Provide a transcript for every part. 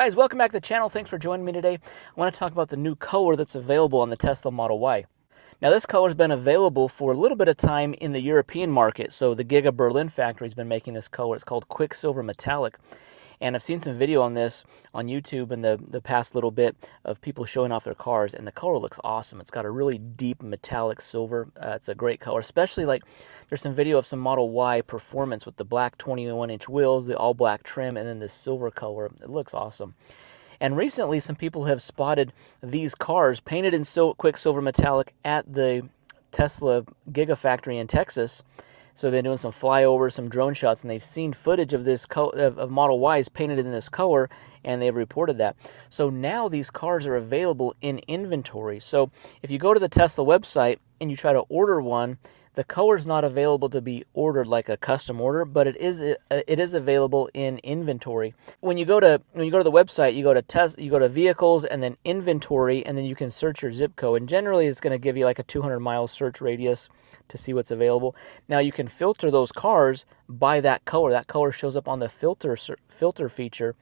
Guys, welcome back to the channel. Thanks for joining me today. I want to talk about the new color that's available on the Tesla Model Y. Now, this color's been available for a little bit of time in the European market. So the Giga Berlin factory's been making this color. It's called Quicksilver Metallic. And I've seen some video on this on YouTube in the past little bit of people showing off their cars, and the color looks awesome. It's got a really deep metallic silver. It's a great color, especially like there's some video of some Model Y performance with the black 21-inch wheels, the all black trim, and then this silver color. It looks awesome. And recently, some people have spotted these cars painted in Quicksilver Metallic at the Tesla Gigafactory in Texas. So they've been doing some flyovers, some drone shots, and they've seen footage of this of Model Ys painted in this color, and they've reported that. So now these cars are available in inventory. So if you go to the Tesla website and you try to order one, the color is not available to be ordered like a custom order, but it is available in inventory. When you go to the website, you go to vehicles and then inventory, and then you can search your zip code. And generally, it's going to give you like a 200-mile search radius to see what's available. Now you can filter those cars by that color. That color shows up on the filter feature.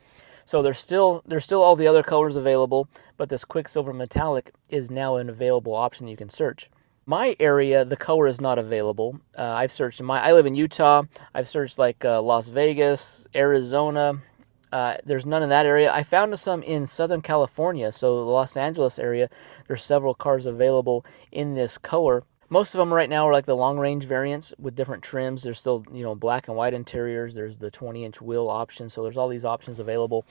So there's still all the other colors available, but this Quicksilver Metallic is now an available option that you can search. My area, the color is not available. I've searched I live in Utah. I've searched like Las Vegas, Arizona. There's none in that area. I found some in Southern California, so the Los Angeles area. There's several cars available in this color. Most of them right now are like the long-range variants with different trims. There's still, black and white interiors. There's the 20-inch wheel option, so there's all these options available.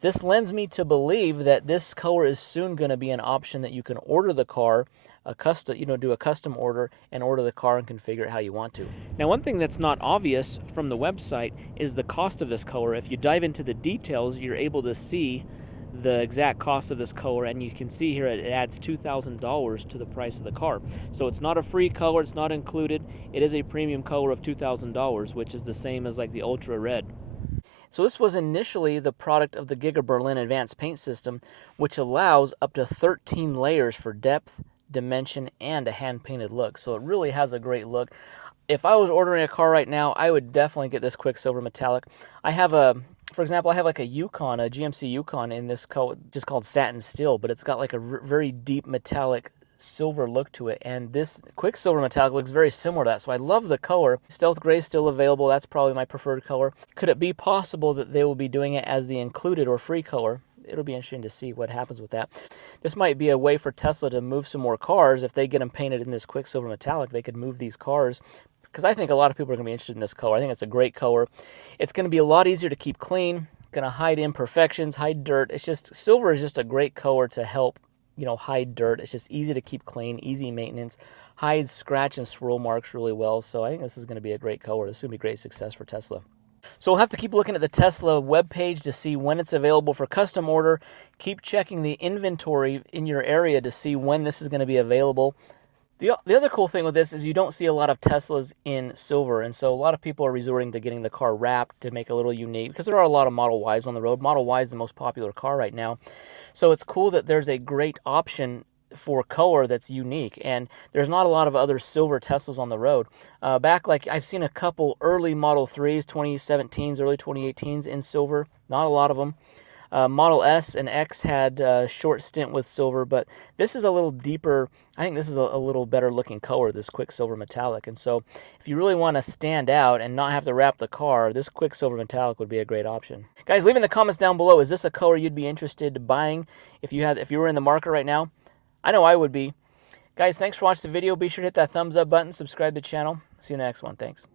This lends me to believe that this color is soon going to be an option that you can order the car, do a custom order and order the car and configure it how you want to. Now, one thing that's not obvious from the website is the cost of this color. If you dive into the details, you're able to see the exact cost of this color, and you can see here it adds $2,000 to the price of the car. So it's not a free color, it's not included. It is a premium color of $2,000, which is the same as like the Ultra Red. So this was initially the product of the Giga Berlin Advanced Paint System, which allows up to 13 layers for depth, dimension, and a hand-painted look. So it really has a great look. If I was ordering a car right now, I would definitely get this Quicksilver Metallic. For example, I have like a Yukon, a GMC Yukon in this color, just called Satin Steel, but it's got like a very deep metallic silver look to it, and this Quicksilver Metallic looks very similar to that, so I love the color. Stealth Gray is still available. That's probably my preferred color. Could it be possible that they will be doing it as the included or free color? It'll be interesting to see what happens with that. This might be a way for Tesla to move some more cars. If they get them painted in this Quicksilver Metallic, they could move these cars, because I think a lot of people are going to be interested in this color. I think it's a great color. It's going to be a lot easier to keep clean, going to hide imperfections, hide dirt. Silver is just a great color to help, hide dirt. It's just easy to keep clean, easy maintenance, hides scratch and swirl marks really well. So I think this is going to be a great color. This is going to be a great success for Tesla. So we'll have to keep looking at the Tesla webpage to see when it's available for custom order. Keep checking the inventory in your area to see when this is going to be available. The other cool thing with this is you don't see a lot of Teslas in silver, and so a lot of people are resorting to getting the car wrapped to make it a little unique, because there are a lot of Model Ys on the road. Model Y is the most popular car right now. So it's cool that there's a great option for color that's unique, and there's not a lot of other silver Teslas on the road. I've seen a couple early Model 3s, 2017s, early 2018s in silver, not a lot of them. Model S and X had a short stint with silver, but this is a little deeper. I think this is a little better looking color, this Quicksilver Metallic. And so if you really want to stand out and not have to wrap the car, this Quicksilver Metallic would be a great option. Guys, leave in the comments down below, is this a color you'd be interested in buying if you were in the market right now? I know I would be. Guys, thanks for watching the video. Be sure to hit that thumbs up button, subscribe to the channel. See you in the next one. Thanks.